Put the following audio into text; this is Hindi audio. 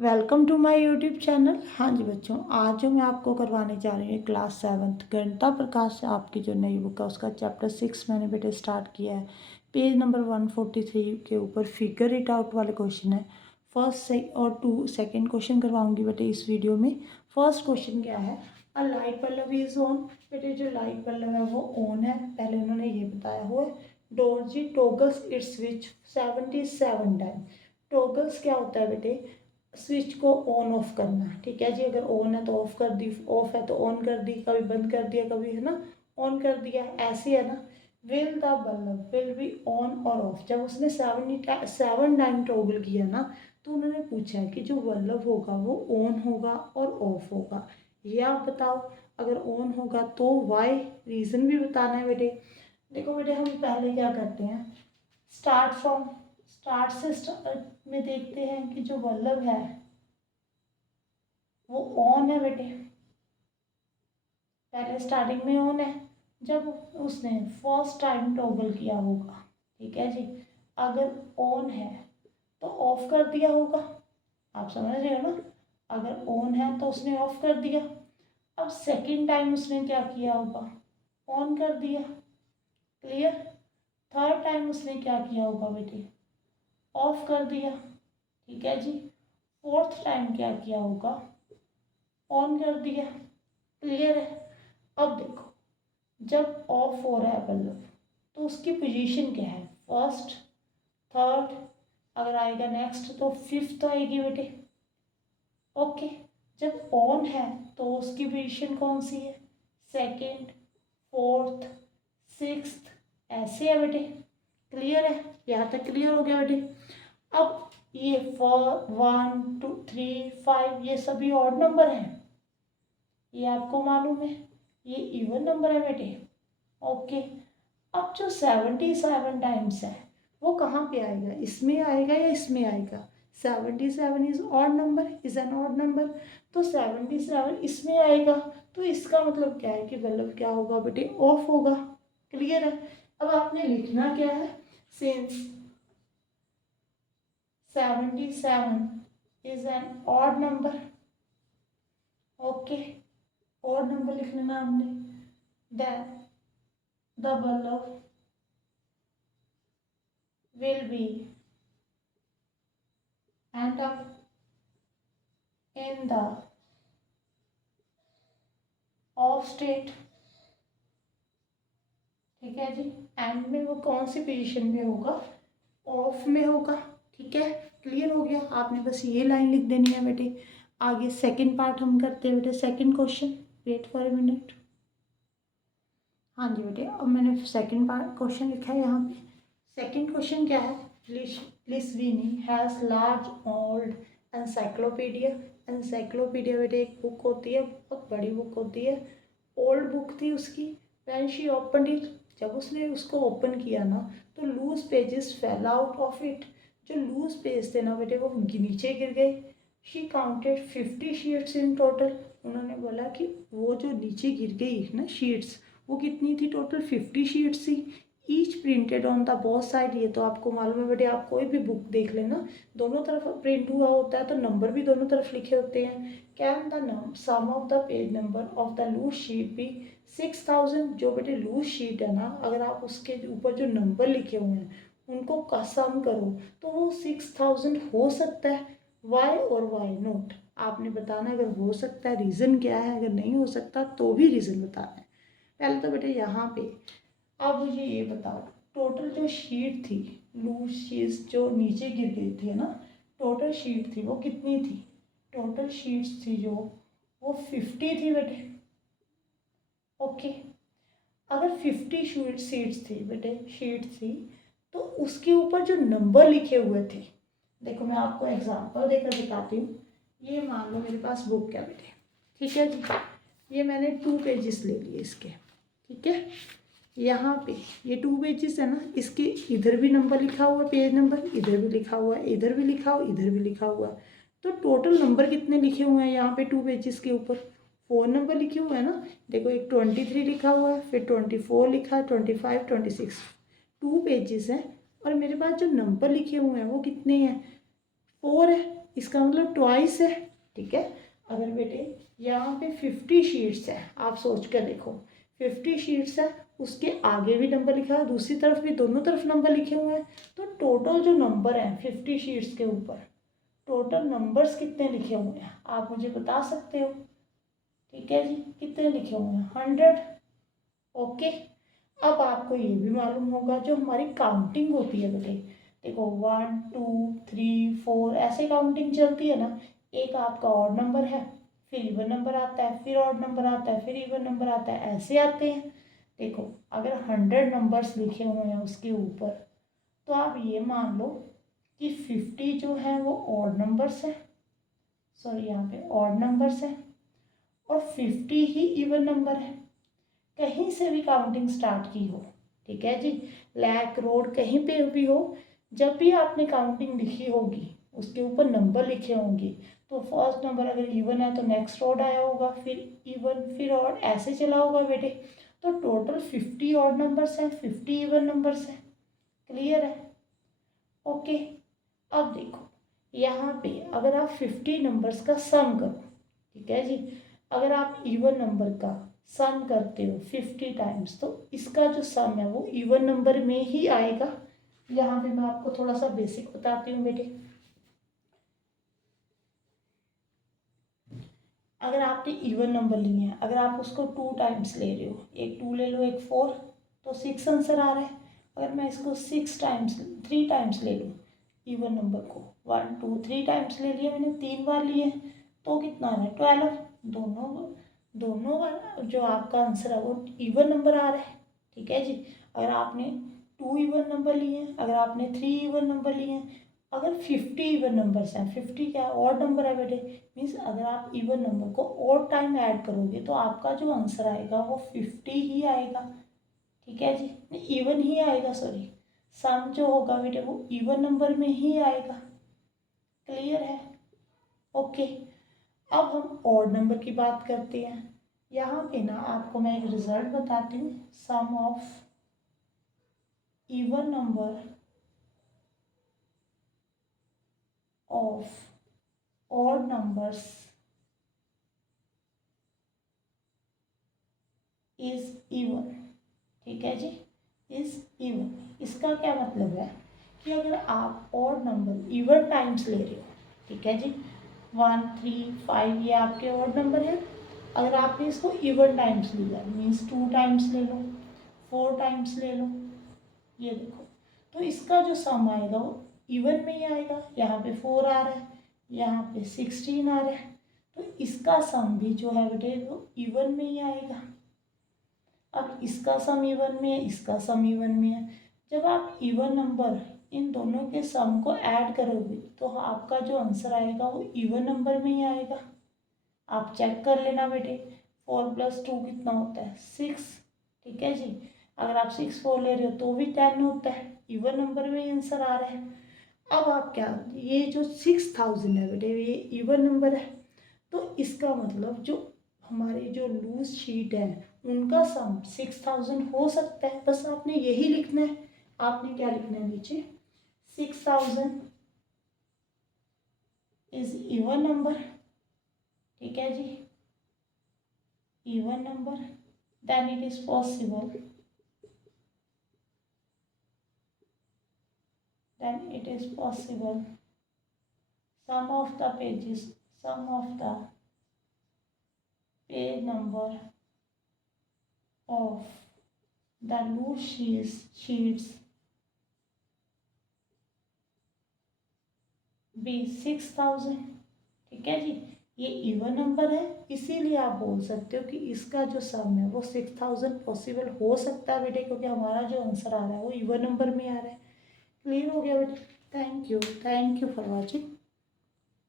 Welcome to my YouTube channel. हाँ जी बच्चों, आज जो मैं आपको करवाने जा रही हूँ क्लास 7 गणिता प्रकाश से आपकी जो नई बुक है उसका चैप्टर 6 मैंने बेटे स्टार्ट किया है। पेज नंबर 143 के ऊपर फिगर इट आउट वाले क्वेश्चन है। फर्स्ट और सेकंड क्वेश्चन करवाऊंगी बेटे इस वीडियो में। फर्स्ट क्वेश्चन क्या है, अ लाइट बल्ब इज ऑन। बेटे जो लाइट बल्ब है वो ऑन है, पहले उन्होंने ये बताया हुआ है। Dorji toggles it's switch 77 time. Toggles क्या होता है बेटे, स्विच को ऑन ऑफ करना। ठीक है जी, अगर ऑन है तो ऑफ कर दी, ऑफ है तो ऑन कर दी, कभी बंद कर दिया, कभी है ना ऑन कर दिया, ऐसे है ना। Will the bulb will be on और ऑफ, जब उसने 7 टाइम टॉगल किया ना तो उन्होंने पूछा है कि जो बल्ब होगा वो ऑन होगा और ऑफ होगा। ये आप बताओ। अगर ऑन होगा तो वाई, रीज़न भी बताना है बेटे। देखो बेटे, हम पहले क्या करते हैं, स्टार्ट से स्टार्ट में देखते हैं कि जो बल्ब है वो ऑन है बेटे। पहले स्टार्टिंग में ऑन है जब उसने फर्स्ट टाइम टॉगल किया होगा। ठीक है जी। अगर ऑन है तो ऑफ कर दिया होगा, आप समझ रहे हो ना। अगर ऑन है तो उसने ऑफ कर दिया। अब सेकंड टाइम उसने क्या किया होगा, ऑन कर दिया। क्लियर। थर्ड टाइम उसने क्या किया होगा बेटे, ऑफ कर दिया। ठीक है जी। फोर्थ टाइम क्या किया होगा, ऑन कर दिया। क्लियर है। अब देखो, जब ऑफ हो रहा है बल्ब तो उसकी पोजीशन क्या है, फर्स्ट, थर्ड, अगर आएगा नेक्स्ट तो फिफ्थ आएगी बेटे। ओके। जब ऑन है तो उसकी पोजीशन कौन सी है, सेकंड, फोर्थ, सिक्स्थ, ऐसे है बेटे। क्लियर है, यहाँ तक क्लियर हो गया बेटे। अब ये 4 1 2 3 5 ये सभी ऑड नंबर हैं, ये आपको मालूम है। ये इवन नंबर है बेटे। ओके। अब जो 77 टाइम्स है वो कहाँ पे आएगा, इसमें आएगा या इसमें आएगा। 77 is odd number, is an odd number, तो 77 इसमें आएगा। तो इसका मतलब क्या है कि बल्ब क्या होगा बेटे, ऑफ होगा। क्लियर है। अब आपने लिखना क्या है, since 77 is an odd number. Okay, odd number लिख लेना हमने। Then the bulb will be end up in the off state। ठीक है जी। एंड में वो कौन सी पोजीशन में होगा, ऑफ में होगा। ठीक है, क्लियर हो गया। आपने बस ये लाइन लिख देनी है बेटे। आगे सेकंड पार्ट हम करते हैं बेटे, second question. Wait for a minute. हाँ जी बेटे, अब मैंने सेकंड पार्ट क्वेश्चन लिखा है यहाँ पे। सेकंड क्वेश्चन क्या है, लिस्वीनी has large old encyclopedia. Encyclopedia बेटे एक बुक होती है, बहुत बड़ी बुक होती है। ओल्ड बुक थी उसकी। व्हेन शी ओपन इट, जब उसने उसको ओपन किया ना तो loose pages fell out of it. जो लूज पेज थे ना बेटे वो नीचे गिर गए। She counted 50 sheets in total. उन्होंने बोला कि वो जो नीचे गिर गई ना शीट्स, वो कितनी थी, टोटल 50 शीट्स थी। Each printed on the both side, ये तो आपको मालूम है बेटे, आप कोई भी बुक देख लेना दोनों तरफ प्रिंट हुआ होता है तो नंबर भी दोनों तरफ लिखे होते हैं। Can the sum of the page number of the loose sheet भी 6000। जो बेटे लूज शीट है ना, अगर आप उसके ऊपर जो नंबर लिखे हुए हैं उनको सम करो तो वो 6000 हो सकता है। वाई और वाई नोट आपने बताना, अगर हो सकता है रीज़न क्या है, अगर नहीं हो सकता तो भी रीज़न बताना है। पहले तो बेटे यहाँ पे अब मुझे ये बताओ, टोटल जो शीट थी, लूज शीट्स जो नीचे गिर गई थी ना, टोटल शीट थी वो कितनी थी, टोटल शीट्स थी जो वो 50 थी बेटे। ओके। अगर 50 शीट्स थी बेटे, शीट थी, तो उसके ऊपर जो नंबर लिखे हुए थे, देखो मैं आपको एग्जांपल देकर दिखाती हूँ। ये मान लो मेरे पास बुक है बेटे। ठीक है जी। ये मैंने 2 पेजेस ले लिए इसके। ठीक है, यहाँ पे ये 2 पेजेस है ना, इसके इधर भी नंबर लिखा हुआ, पेज नंबर इधर भी लिखा हुआ, इधर भी लिखा हुआ, इधर भी लिखा हुआ। तो टोटल नंबर कितने लिखे हुए हैं यहाँ पे 2 पेजेस के ऊपर, 4 नंबर लिखे हुए हैं ना। देखो एक 23 लिखा हुआ है, फिर 24 लिखा है, 25, 26, 2 पेजेस हैं। और मेरे पास जो नंबर लिखे हुए हैं वो कितने हैं, 4 है। इसका मतलब ट्वाइस है, ठीक है। अगर बेटे यहाँ पे 50 शीट्स है, आप सोच कर देखो 50 शीट्स है, उसके आगे भी नंबर लिखा है, दूसरी तरफ भी, दोनों तरफ नंबर लिखे हुए हैं, तो टोटल जो नंबर है 50 शीट्स के ऊपर टोटल नंबर्स कितने लिखे हुए हैं आप मुझे बता सकते हो, ठीक है जी। कितने लिखे हुए हैं? 100। ओके। अब आपको ये भी मालूम होगा जो हमारी काउंटिंग होती है बेटे, देखो 1 2 3 4 ऐसे काउंटिंग चलती है ना। एक आपका ऑड नंबर है, फिर इवन नंबर आता है, फिर ऑड नंबर आता है, फिर इवन नंबर आता है, ऐसे आते हैं। देखो अगर 100 नंबर्स लिखे हुए हैं उसके ऊपर, तो आप ये मान लो कि 50 जो है वो ऑड नंबर्स है, सॉरी यहाँ पे ऑड नंबर्स है, और 50 ही इवन नंबर है। कहीं से भी काउंटिंग स्टार्ट की हो, ठीक है जी, लाख करोड़ कहीं पे भी हो, जब भी आपने काउंटिंग लिखी होगी उसके ऊपर नंबर लिखे होंगे, तो फर्स्ट नंबर अगर इवन है तो नेक्स्ट ऑड आया होगा, फिर इवन, फिर ऑड, ऐसे चला होगा बेटे। तो टोटल 50 ऑड नंबर्स हैं, 50 इवन नंबर्स हैं। क्लियर है? ओके। अब देखो यहाँ पे अगर आप 50 नंबर्स का सम करो, ठीक है जी, अगर आप इवन नंबर का सम करते हो 50 टाइम्स, तो इसका जो सम है वो इवन नंबर में ही आएगा। यहाँ पे मैं आपको थोड़ा सा बेसिक बताती हूँ बेटे। अगर आपने इवन नंबर लिए हैं, अगर आप उसको 2 टाइम्स ले रहे हो, एक 2 ले लो एक 4, तो 6 आंसर आ रहा है। अगर मैं इसको 6 टाइम्स 3 टाइम्स ले लूँ, इवन नंबर को 1 2 3 टाइम्स ले लिया मैंने, 3 बार लिए, तो कितना आ रहा है? 12। दोनों दोनों बार जो आपका आंसर है वो इवन नंबर आ रहा है, ठीक है जी। अगर आपने 2 इवन नंबर लिए हैं, अगर आपने 3 इवन नंबर लिए हैं, अगर 50 इवन नंबर्स हैं, 50 क्या ऑड नंबर है बेटे, मीन्स अगर आप इवन नंबर को और टाइम ऐड करोगे तो आपका जो आंसर आएगा वो 50 ही आएगा, ठीक है जी। इवन ही आएगा, सॉरी, सम जो होगा बेटे वो इवन नंबर में ही आएगा। क्लियर है? ओके। अब हम ऑड नंबर की बात करते हैं। यहाँ पे ना आपको मैं एक रिजल्ट बताती हूँ, sum of even number of odd numbers is even, ठीक है जी, इज इवन। इसका क्या मतलब है कि अगर आप ऑड नंबर इवन टाइम्स ले रहे हो, ठीक है जी, 1 3 5 ये आपके ऑड नंबर है, अगर आपने इसको इवन टाइम्स लिया मीन्स 2 टाइम्स ले लो, 4 टाइम्स ले लो, ये देखो, तो इसका जो सम आएगा वो इवन में ही आएगा। यहाँ पे 4 आ रहा है, यहाँ पे 16 आ रहा है, तो इसका सम भी जो है बेटे वो इवन में ही आएगा। अब इसका सम इवन में है, इसका सम इवन में है, जब आप इवन नंबर इन दोनों के सम को ऐड करोगे तो आपका जो आंसर आएगा वो इवन नंबर में ही आएगा। आप चेक कर लेना बेटे, 4 + 2 कितना होता है? 6, ठीक है जी। अगर आप 6 4 ले रहे हो तो भी 10 होता है, इवन नंबर में ही आंसर आ रहा है। अब आप क्या, ये जो 6000 है बेटे ये इवन नंबर है, तो इसका मतलब जो हमारे जो लूज शीट है उनका सम 6000 हो सकता है। बस आपने यही लिखना है, आपने क्या लिखना है नीचे, 6000 इज इवन नंबर, ठीक है जी, even number, then it is possible, then it is possible sum of the pages, sum of the page number of the loose sheets be 6000, ठीक है जी। ये इवन नंबर है, इसीलिए आप बोल सकते हो कि इसका जो सम है वो 6000 पॉसिबल हो सकता है बेटे, क्योंकि हमारा जो आंसर आ रहा है वो इवन नंबर में आ रहा है। क्लियर हो गया बेटे? Thank you for watching.